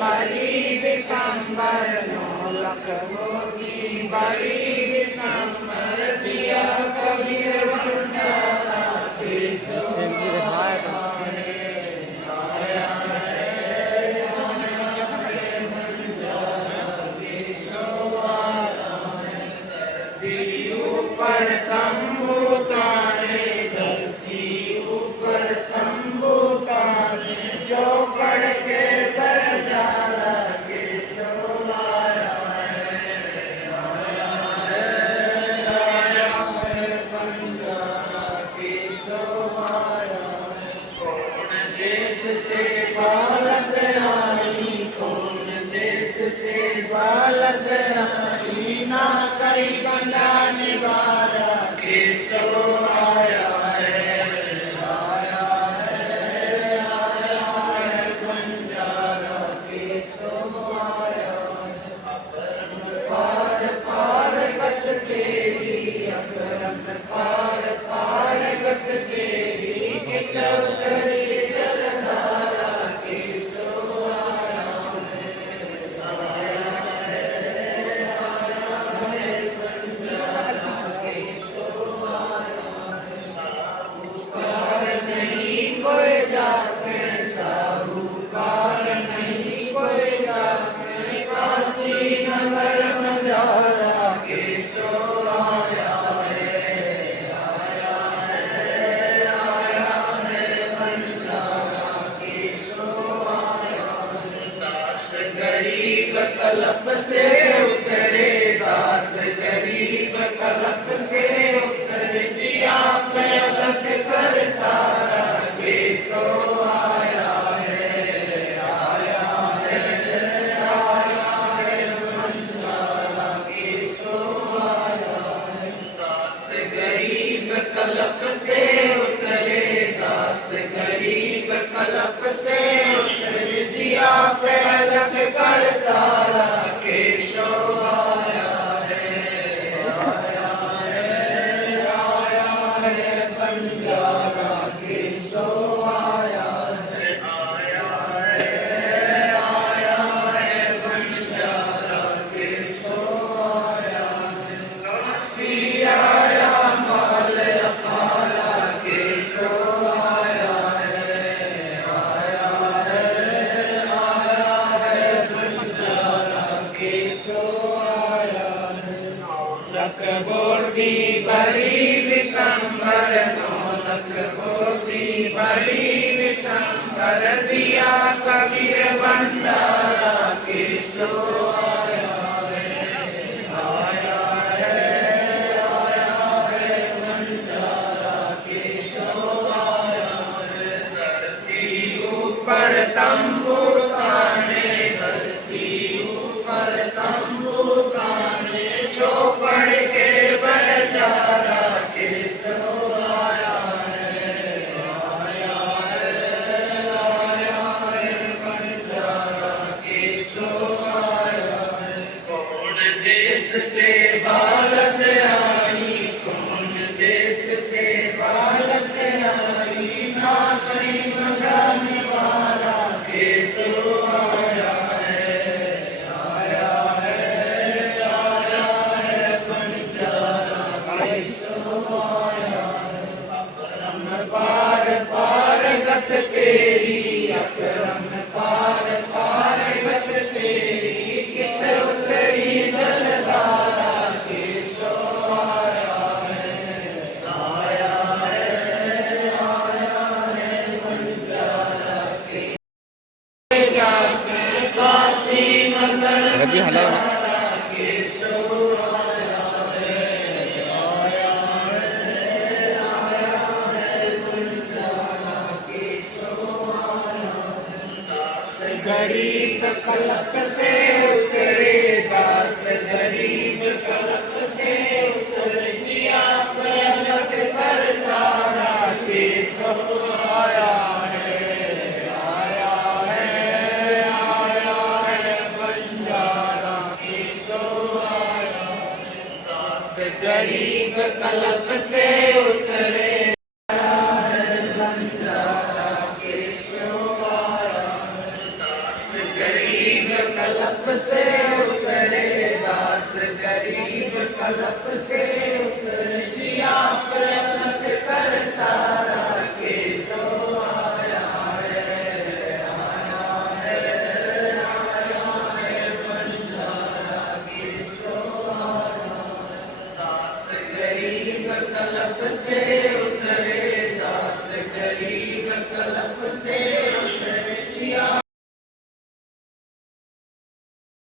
बड़ी दिसंबर नौलख मोती बड़ी दिसंबर दिया कबीर भंडारा ऊपर तंबू तारे धरती ऊपर तंबू तारे चौपड़ के बरदारा के सोलाया बंजारा के सोलाया कौन देश से बालक आई कौन देश से बालक आई ना कई बंदा निवारा के सो आया है बंजारा के सो आया अपरम पार पार गत तेरी अपरम पार पार गत तेरी कितरी जलधारा के सो आया साहूकार नहीं कोई जाके साहूकार नहीं कोई जाके काशी नगर मजारा के सो आया बंजारा के सो आया दास गरीब कलप से उतरे दास गरीब कलप से उतरे जिया पे अलग कर तारा के सो आया बंजारा के सो आया दास गरीब कलप से उतरे दास गरीब कलप से उतरे जिया पे अलग कर तारा के सो आया बंजारा के सो आया बंजारा के सो आया काशी आया माल अपाला के सो आया बंजारा के सो आया नौलख बोली बड़ी दिसंबर नौलख बोली बड़ी दिसंबर दिया कबीर भंडारा के सो आया बंजारा के सो आया धरती ऊपर तंबू ताने धरती ऊपर तंबू ताने चौपड़ के बरदारा के सो आया बंजारा के सो आया कौन देश से बालक आई कौन देश से बालक आई ना कहीं मगा निवारा के सो आया बंजारा के सो आया अपरम पार पार गत तेरी अपरम पार पार गत तेरी कित उतरी जलधारा के सो आया बंजारा के जाके काशी नगर जी हला के सो आया बंजारा के सो आया दास गरीब कलप से उतरे दास गरीब कलप से उतरे जिया पे अलग कर तारा के सो आया बंजारा के सो आया दास गरीब कलप से उतरे बंजारा के सो आया दास गरीब कल्प से उतर जिया प्रकट करता केशव आया है बंजारा केशव आया। दास गरीब कल्प से उतरे